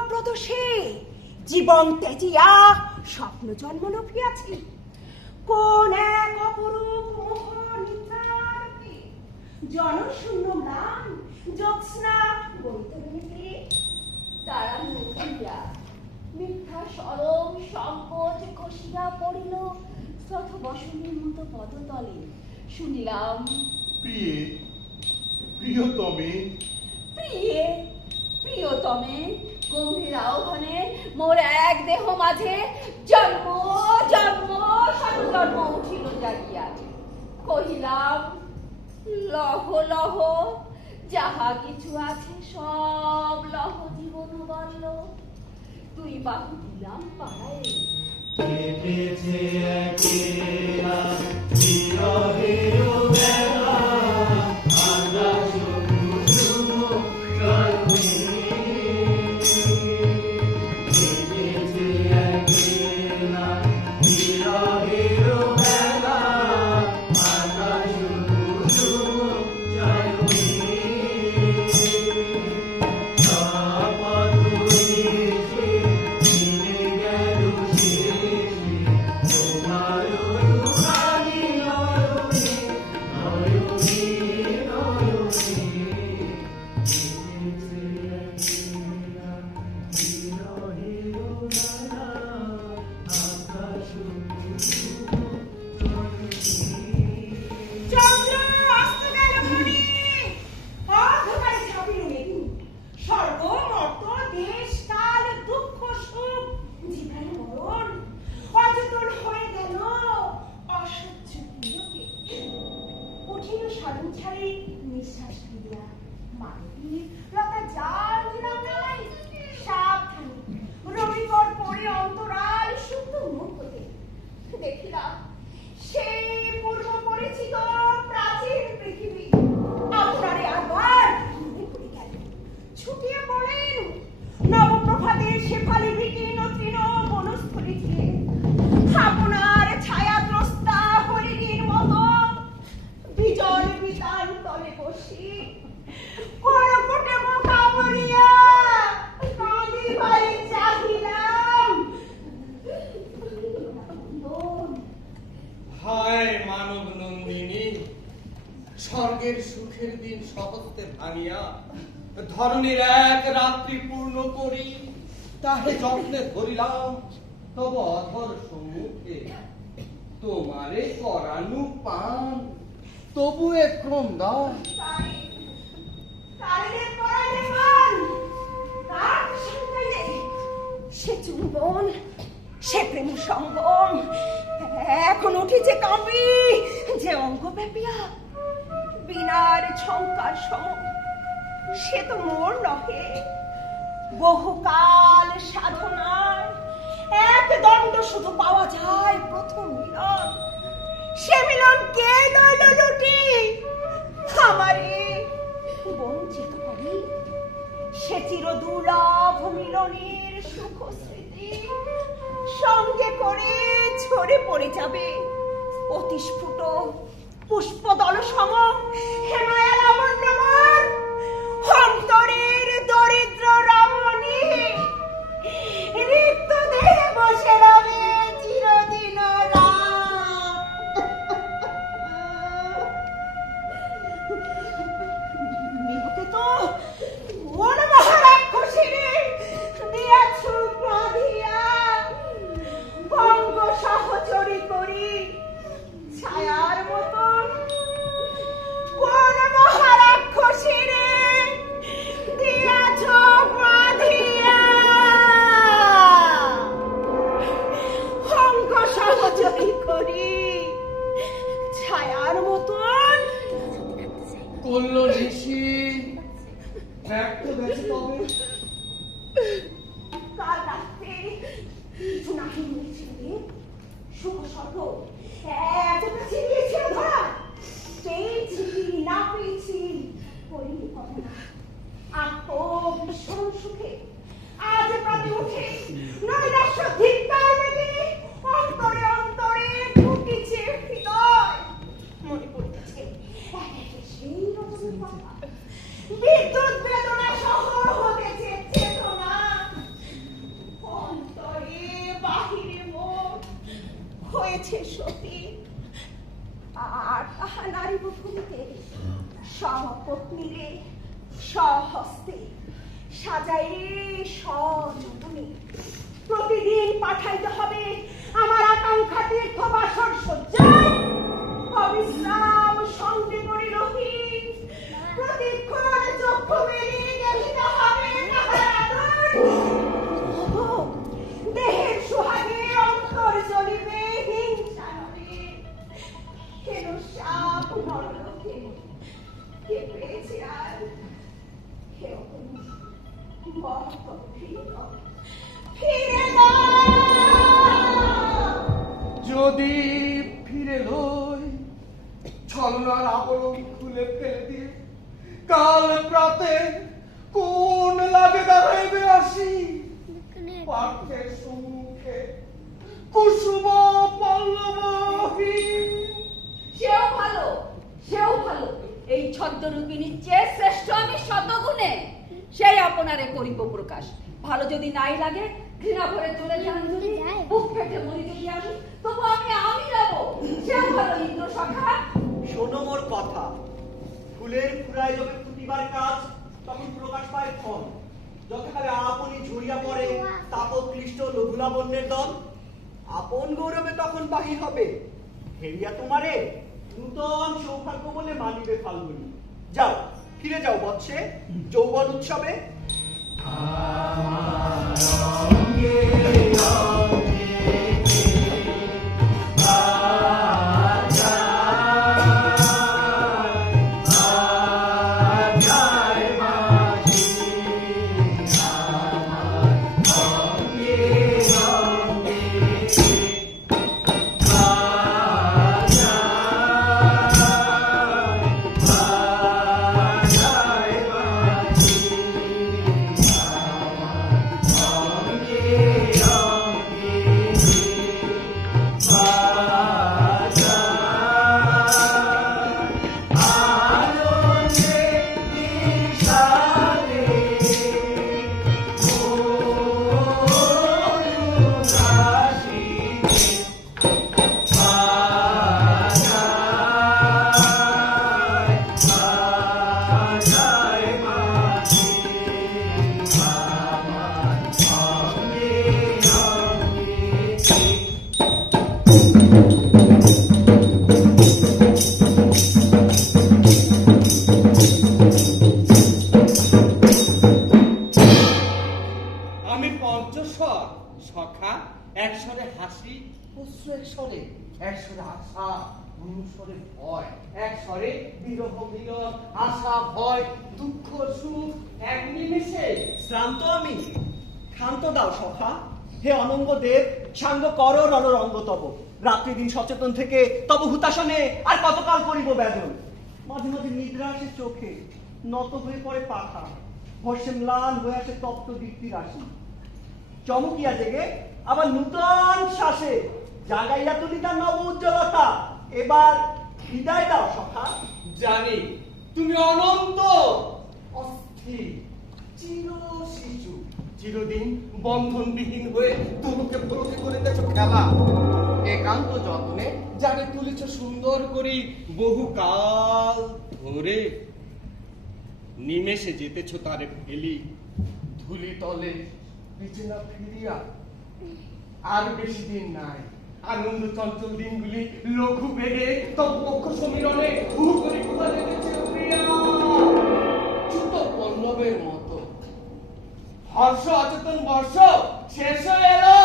প্রদোষে জীবন তেজিয়া স্বপ্ন জন্ম লভিয়াছে। কোন এক অপরূপ মোহ নিদ্রারূপে জনশূন্য ম্লান জ্যোৎস্না বৈতরণীতে তারা মুখিয়া মিথ্যা সরম সংকোচ খসিয়া পড়িল শ্রথ বসনের মতো পদতলে। শুনিলাম প্রিয়ে প্রিয়তমে প্রিয়ে প্রিয়তমে গম্ভীর আহ্বানে মোর এক দেহ মাঝে জন্ম জন্ম শতজন্ম উঠিল জাগিয়া। কহিলাম লহ লহ যাহা কিছু আছে সব লহ জীবন বলল। তুই বাহু দিলাম পাড়ায় কেটেছে একেলা বিরহের বেলা, আমরা শুধু কেটেছে একেলা বিরহের বেলা, আমরা শুধু চন্দ্র অস্ত গেল মনি অন্ধকারে ছাপিল মেঘিনী। স্বর্গ মর্ত দেশ কাল দুঃখ সুখ জীবন মরণ অচেতন হয়ে গেল অসহ্য প্রিয়কে। উঠিল সাধু ছাড়ি নিঃশ্বাস ফিরিয়া মানবী লতা জাল দিলাম নাই সাবধানে রবিকর পরে অন্তরাল শুদ্ধ মুখ হতে দেখিলাম সেই পূর্ব পরিচিত প্রাচীন পৃথিবী আপনারে আবার মনে পড়ে গেল। ছুটিয়ে পড়েন নবপ্রভাতে শেফালি বিকীর্ণ তৃণ বনস্থলীতে আপনার ছায়াদ্রষ্টা হরিণীর মতো বিজল বিতান তলে বসি করকটে মুখ আমরিয়া কাঁদি ভাই চাহিলাম। হায় মানব নন্দিনী, স্বর্গের সুখের দিন সহস্তে ভাঙিয়া ধরণীর এক রাত্রি পূর্ণ করি তাহে যত্নে ধরিলাম তব অধর সম্মুখে। তোমারে করানু পান তবু এক ক্রম দাও। সে চুম্বন সে প্রেম সঙ্গম এখন উঠিছে কাঁপি যে অঙ্গ ব্যাপিয়া বিনার ঝঙ্কার সম। সে তো মোর নহে বহুকাল সাধনার এক দণ্ড শুধু পাওয়া যায় প্রথম মিলন। সে মিলন কে নইল লুটি আমারে বঞ্চিত করি। সে চির দুর্লভ মিলনের সুখ স্মৃতি সঙ্গে করে ঝরে পড়ে যাবে অতিস্ফুট পুষ্পদল সম হেমায়া লাবণ্যময় অন্তরের দরিদ্র রমণী। রিক্ত দেহে বসে রবে চিরদিন নিহতে তো কোন মহারাক্ষসীরে দিয়াছ বাঁধিয়া বঙ্গ সহচরী করি ছায়ার মতন। কোন মহারাক্ষসীরে দিয়াছ বাঁধিয়া বঙ্গ সহচরী করি ছায়ার মতন। করল ঋষি ব্যর্থ গেছে তবে কাল রাত্রে কিছু নাহি মিছিল শুভ স্বর্গ এতটা ছিড়িয়েছিল ধরা। পেয়েছি না পেয়েছি করিনি কল্পনা। আত্মবিস্মরণ সুখে আজ প্রাতে উঠে নৈরাশ্য ধিক্কার বেগে অন্তরে অন্তরে ফুটিছে হৃদয়। মনে পড়তেছে সেই রজনীর কথা। বিদ্যুৎ বেদনা শহর হতেছে চেতনা। অন্তরে বাহিরে মোট হয়েছে সতী। আর তাহা নারী ভূমিতে সপত্নীরে সহস্তে সাজাই সযত্নে প্রতিদিন পাঠাইতে হবে আমার আকাঙ্ক্ষা তীর্থ বাসর সজ্জায়। অবিশ্রাম সঙ্গে করি রহি প্রতিক্ষণ চক্ষু মেলে দেখিতে হবে তাহার আদর। দেহের সুহাগে অন্তর জ্বলিবে হিংসা নবে। কেন সাপ নরলোকে কে পেয়েছে আর কেউ ফিরে না। যদি ফিরে লই ছলনার আবরণ খুলে ফেলে দিয়ে কাল প্রাতে কোন লাগে দাঁড়াইবে আসি পার্থের সম্মুখে কুসুম পল্লবহীন। সেও ভালো, সেও ভালো। এই ছদ্মরূপিণীর চেয়ে শ্রেষ্ঠ আমি শতগুণে। সেই আপনারে করিব প্রকাশ। ভালো যদি নাই লাগে ঘৃণা ভরে চলে যান যদি বুক ফেটে মরি যদি আমি তবু আমি যাব। সেও ভালো ইন্দ্র সখা। শোনো মোর কথা। ফুলের ফুরায় যবে ফুটিবার কাজ তখন প্রকাশ পায় ক্ষণ। যথাকালে আপনি ঝরিয়া পড়ে তাপক্লিষ্ট লঘুলাবণ্যের দল। আপন গৌরবে তখন বাহির হবে হেরিয়া তোমারে নূতন সৌভাগ্য বলে মানিবে ফাল্গুনি। যাও ফিরে যাও বৎসে যৌবন উৎসবে। অনুস্বরে ভয়, এক স্বরে বিরহ মিলন, আশা ভয়, দুঃখ সুখ এক নিমেষে। শ্রান্ত আমি, ক্ষান্ত দাও সখা। হে অনঙ্গ দেব, সাঙ্গ কর রণরঙ্গ তব। রাত্রি দিন সচেতন থেকে তব হুতাসনে আর কতকাল করিব বেদন। মাঝে মাঝে নিদ্রা আসে চোখে, নত হয়ে পড়ে পাখা, ভস্যে ম্লান হয়ে আসে তপ্ত দীপ্তি রাশি। চমকিয়া জেগে আবার নূতন শ্বাসে জাগাইয়া তুলি তার নব উজ্জ্বলতা। এবার বিদায় দাও সখা। জানি তুমি অনন্ত অস্থির চির শিশু, চিরদিন বন্ধনবিহীন হয়ে তোমাকে প্রতি করিতেছ খেলা। একান্ত যত্নে যাকে তুলেছ সুন্দর করে বহুকাল ধরে, নিমেষে যেতেছ তারে ফেলি ধুলি তলে পিছে না ফিরিয়া। আর বেশি দিন নাই, আনন্দ চঞ্চল দিনগুলি লঘু বেগে তব পক্ষ সমীরণে হু করে কোথা যেতেছে প্রিয়া। ছোট পল্লবের মতো হর্ষ অচেতন বর্ষ শেষ হয়ে এলো।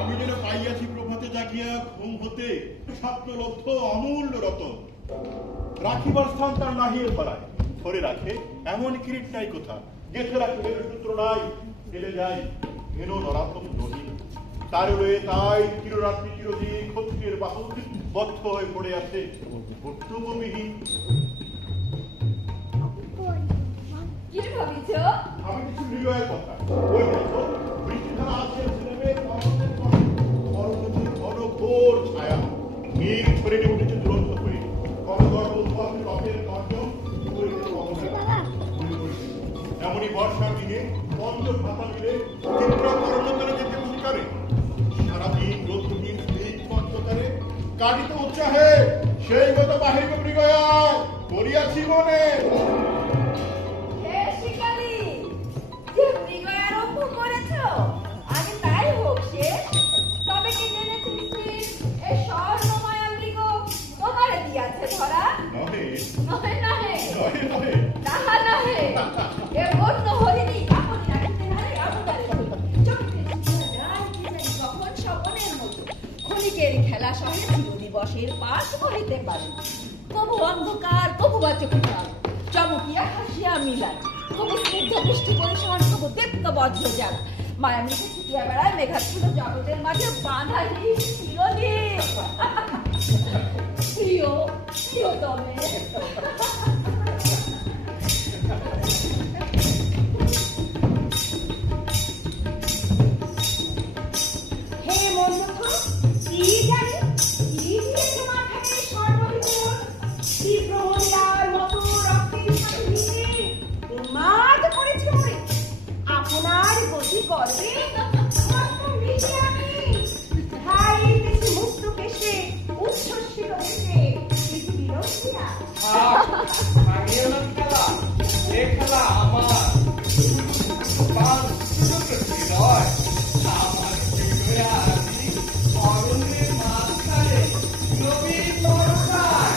আমি যেন পাইয়াছি প্রভাতে জাগিয়া ঘুম হতে স্বপ্নলব্ধ অমূল্য রতন। রাখিবার স্থান তার নাহিয়ে ধরায়, ধরে রাখে এমন কিরিট নাই কোথা। গেথে রাখে সূত্র নাই, ফেলে যায় হেন নরাতম নদী। তার রয়ে তাই চিররাত্রি চিরদিন ক্ষত্রিয়ের বাহুক বদ্ধ হয়ে পড়ে আছে কর্তব্যবিহীন। কি ভাবিছ? আমি কিছু হৃদয়ের কথা। ওই দেখো বৃষ্টিধারা আছে ছেলেবে পর্বতের পাশে, পর্বতের ঘন ঘোর ছায়া মেঘ ছড়িয়ে উঠেছে দুরন্ত হয়ে। কনগর্ভ ধোয়াতে রথের গর্জন করিতে অবহেলা। এমনই বর্ষার দিনে পঞ্চ ভাতা মিলে চিত্রা কর্মতলে যেতে শিকারে। সারাদিন রৌদ্রহীন মেঘ পঞ্চতারে কাটিত উৎসাহে সেই গত বাহির মৃগয়া করিয়াছি মনে। হে শিকারী, যে মৃগ আরম্ভ করেছ, আগে তাই হোক শেষ। তবে কি জেনেছিস এই স্বর্ণময়া মৃগ তোমারে দিয়াছে ধরা? নহে নহে নহে, নহে নহে তাহা নহে, এ বন্য হরিণী কাপড় রাখিতে নারে অবতারে হই। চোখে দেখা যায় কি জানি কখন স্বপনের মতো। ক্ষণিকের খেলা সহে চিরদিবসের পাশ বহিতে পারে। কবু অন্ধকার, কবু বা চকিতার, চমকিয়া হাসিয়া মিলায়, কবু স্নিগ্ধ বৃষ্টি করে সহন, কবু দীপ্ত বজ্র যান। মায়ামিকে ছুটিয়া বেড়ায় মেঘাচ্ছন্ন জগতের মাঝে বাঁধাই চিরদিন। প্রিয় প্রিয়তমে, হে মন্মথ, কি জানি কি দিয়েছে মাথায় স্বর্ণবিমোহন? তীব্র হরিয়ার মতো রক্তের সাথে মিশে উন্মাদ করেছে ওরে। আপনার গতি গর্বে কত মিশে আমি ধাইতেছি মুক্ত কেশে, উচ্ছ্বসিত হেসে পৃথিবী রক্ষিয়া। ভাঙিও না খেলা, এ খেলা আমার। প্রাণ সুযোগ হৃদয়, আমার হৃদয়ে আছি অরণ্যের মাঝখানে নবীন বর্ষায়।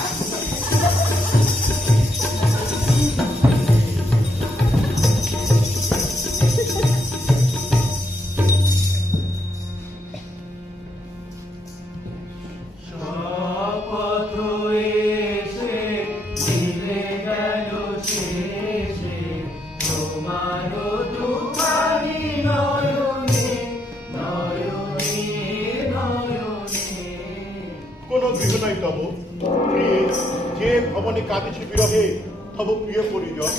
শপথ এসে দিলে গেল শেষে, তোমার দুখানি নয়নে নয়নে নয়নে। কোন গৃহ নাই তব প্রিয়ে, যে ভবনে কাঁদিছে বিরহে তব প্রিয় পরিজন।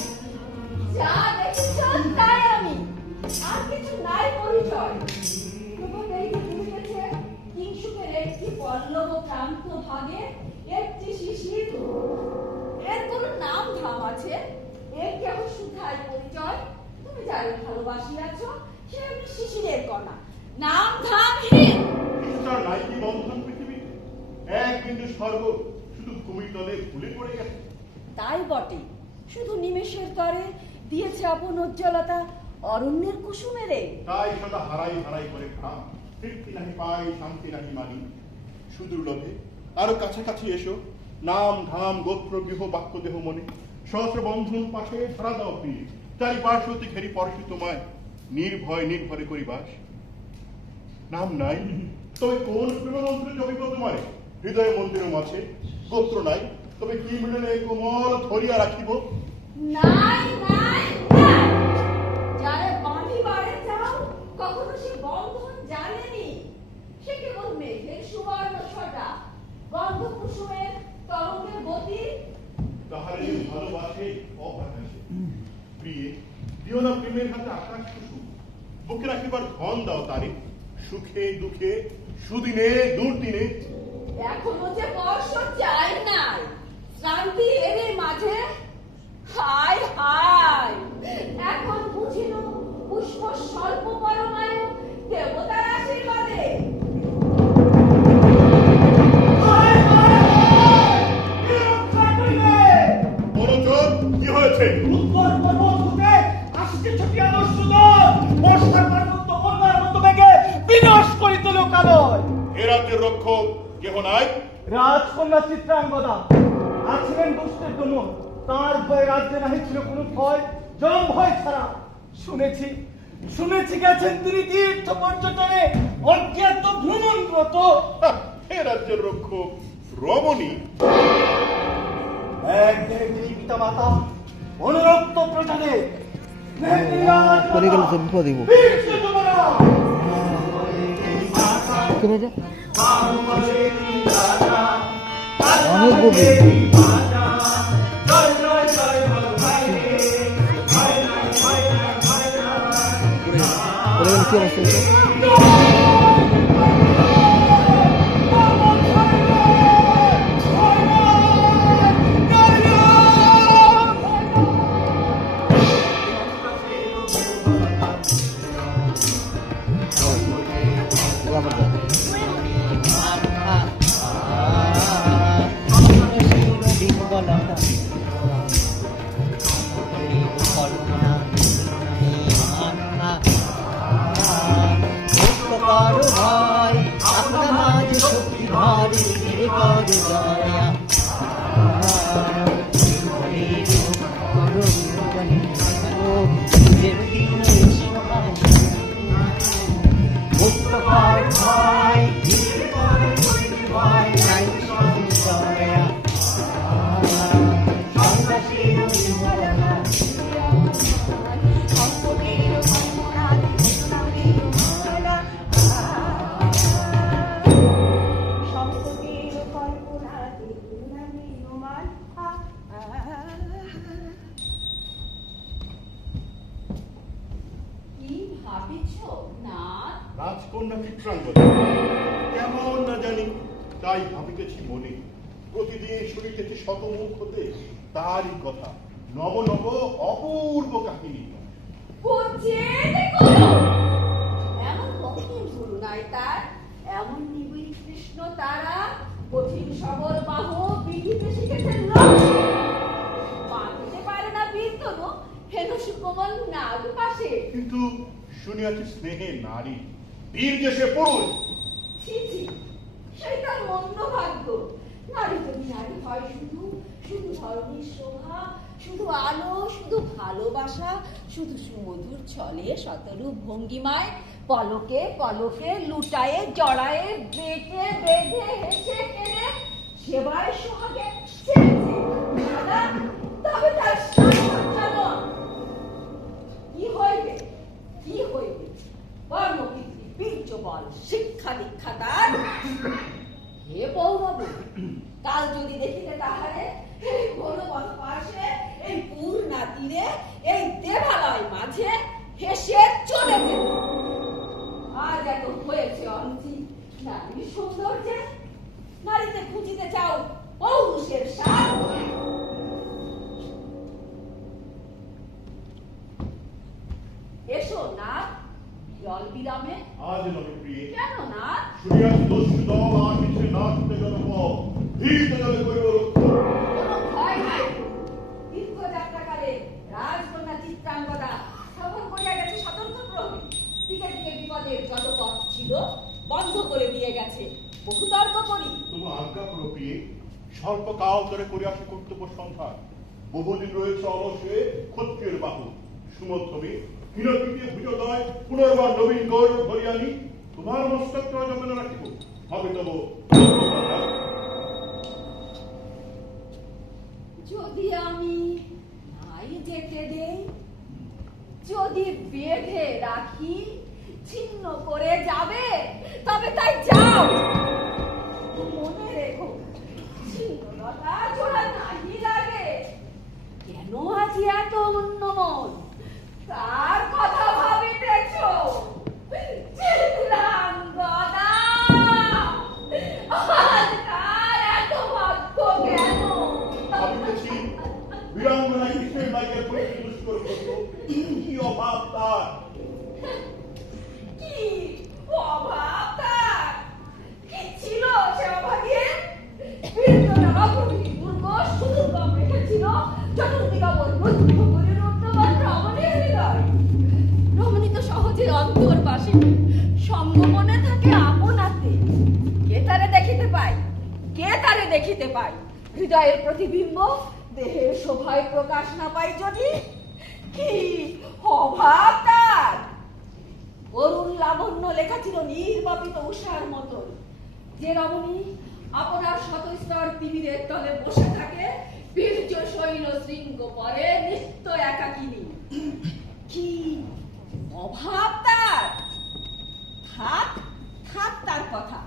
যা দেখেছ তাই আমি, আর কিছু নাই পরিচয়। প্রভু এই যে ভুলিতেছে কিংসুকের একটি পল্লব ক্রান্ত ভাগে একটি শিশির। এর কোন নাম ধাম আছে? এর কেমন সুধায় পরিচয়? তুমি যারে ভালোবাসিয়াছ সে এমনি শিশিরের কণা, নাম ধামহীন। ঈশ্বর নাই কি বন্ধন পৃথিবীতে? এক বিন্দু স্বর্গ শুধু ভূমিতলে ভুলে পড়ে গেছে। তাই বটে, শুধু নিমেষের তরে দিয়েছে আপন উজ্জ্বলতা অরণ্যের কুসুমেরে। তাই সদা হারাই হারাই করে প্রাণ, তৃপ্তি নাহি পাই শান্তি নাহি মানি। সুদূর লোভে আরো কাছাকাছি এসো, নাম ধাম গোত্র গৃহ বাক্য দেহ মনে সহস্র বন্ধন পাশে ধরা দাও প্রিয়। চারিপাশ হতে ঘেরি পরশি তোমায় নির্ভয় নির্ভরে করি বাস। নাম নাই তবে কোন প্রেম মন্ত্রে জপিব তোমারে? হৃদয় মন্দিরের মাঝে গোত্র নাই তবে কি মিলনে কোমল ধরিয়া রাখিব? নাই নাই নাই, যারে বাঁধিবারে চাও কখনো সে বন্ধন জানেনি। সে কেবল মেঘের সুবর্ণ ছটা, গন্ধ কুসুমের তরঙ্গের গতি। তাহারে ভালোবাসে অপ্রকাশে। প্রিয়ে, দিও না প্রেমের হাতে আকাশ কুসুম, বুকে রাখিবার ধন দাও তারে, সুখে দুঃখে সুদিনে দুর্দিনে। এখনো যে বর্ষ যায় নাই, শ্রান্তি এর মাঝে। হায় হায়, এখন বুঝিল পুষ্প স্বল্প পরমায়ু দেবতার আশীর্বাদে। মনোযোগ, কি হয়েছে? উত্তর পর্বত হতে আসছে ছটিয়া দস্যুদল, বর্ষার পার্বত্য বন্যার মতো বেগে বিনাশ করিত লোকালয়। এ রাজ্যের রক্ষক কেহ নাই? রাজকন্যা চিত্রাঙ্গদা আছিলেন দুষ্টের দমন, তার ভয়ে রাজ্যে নাহি ছিল কোনো ভয়, জম ভয় ছাড়া। শুনেছি গেছেন তিনি তীর্থ পর্যটনে অজ্ঞাত ভ্রমণরত। এ রাজ্যের রক্ষক রমণী? একদিনে তিনি পিতা মাতা অনুরক্ত প্রজাদের করে গেলে তো বিপদ হইব। অনেক গভীর কি অবস্থা? রাজকন্যা চিত্রাঙ্গদা কেমন না জানি, তাই ভাবিতেছি মনে। প্রতিদিন শুনিতেছি শতমুখ হতে তারই কথা, নব নব অপূর্ব কাহিনী। এমন কঠিন গুরু নাই তার, এমন নিবিড় কৃষ্ণ তারা, কঠিন সবল বাহু বিধিতে শিখেছেন মানতে পারে না বীরতনু হেন সুকোমল নাগ পাশে। কিন্তু শুনিয়াছি স্নেহে নারী, বীর যে সে পুরুষ। ছি ছি, সেই তার অন্য ভাগ্য। নারী যদি নারী হয় শুধু শুধু ধরনের শোভা, শুধু আলো, শুধু ভালোবাসা, শুধু সুমধুর ছলে শতরূপ ভঙ্গিমায়, পলকে পলকে লুটায়ে জড়ায়ে বেটে বেঁধে হেসে কেড়ে সেবায় সোহাগে তবে তার সামর্থ্য কি হইবে, কি হইবে? কর্মকীর্তি বীর্য বল শিক্ষা দীক্ষা তার। হে বৌবাবু, কাল যদি দেখিতে তাহারে এই ঘনবন পাশে, এই পূর্ণা তীরে, এই দেবালয় মাঝে হেসে চলে যেত। আজ এত হয়েছে অঞ্চি নারী সৌন্দর্যে, নারীতে খুঁজিতে চাও পৌরুষের সাথ। এসো না জল বিরামে। আজ নহে প্রিয়ে, কেন না? শুনিয়াছি দস্যু দল আসিছে নাচতে জনপ, ভীত জলে করিব রক্ষ। কোনো ভয় নাই। তীর্থযাত্রাকালে রাজকন্যা চিত্রাঙ্গদা শ্রবণ করিয়া গেছে সতর্ক প্রহরী। দিকে দিকে বিপদের যত পথ ছিল বন্ধ করে দিয়ে গেছে। বহু তর্ক করি। তুমি আজ্ঞা করো প্রিয়ে, স্বল্প কাল ধরে করিয়াছে কর্তব্য সন্ধান। বহুদিন রয়েছে অলসে ক্ষত্রিয়ের বাহু, সুমধ্যমে হীনকৃতি ভুজদয় পুনর্বার নবীন গৌরব ধরিয়ানি। তোমার মস্তক যত্ন রাখিব, হবে তব। যদি আমি নাই যেতে দেই, যদি বেঁধে রাখি, ছিন্ন করে যাবে, তবে তাই যাও। মনে রেখো, ছিন্নতা জোড়া নাহি লাগে। কেন আজ এত উন্নমন, তার কথা ভাবিতেছ? চিত্রাঙ্গদা, আজ কার এত ভাগ্য কেন? ভাবিতেছি বীরাঙ্গনা কৃষ্ণের মাইকে পরীক্ষা দুষ্কর করবো। কি অভাব তার! কি অভাব তার? কি ছিল সে অভাগে? বীরজনেরা প্রভৃতি দুর্গ সুদুর্গম রেখেছিল চতুর্দিগা বন্ধ করে রুদ্ধবান রমণীর হৃদয়। রমণী তো সহজে অন্তর্বাসী, সঙ্গমনে থাকে আপনাতে। কে তারে দেখিতে পায়? কে তারে দেখিতে পায়? হৃদয়ের প্রতিবিম্ব দেহের শোভায় প্রকাশ না পাই যদি? কি অভাব তার? অরুণ লাবণ্য লেখা ছিল নির্বাপিত উষার মতন। যে রমণী আপনার শতস্তর তিমিরের তলে বসে থাকে, বীর্য শৈল শৃঙ্গ পরে নিত্য একাকিনী। কি অভাব তার? থাক থাক তার কথা।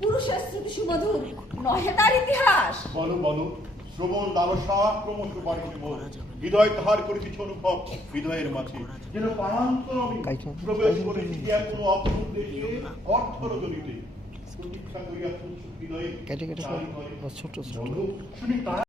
পুরুষের স্মৃতি সুমধুর নহে তার ইতিহাস। বলো বলো, শ্রবণ লালসা ক্রমশ বাড়িতে মোর। হৃদয় তাহার করিতেছে অনুভব হৃদয়ের মাঝে, যেন পারান্তর আমি প্রবেশ করেছি কোনো অপূর্ব দেশে অর্থরজনীতে। প্রতীক্ষা করিয়া হৃদয়ে কেটে কেটে ছোট ছোট শুনি তার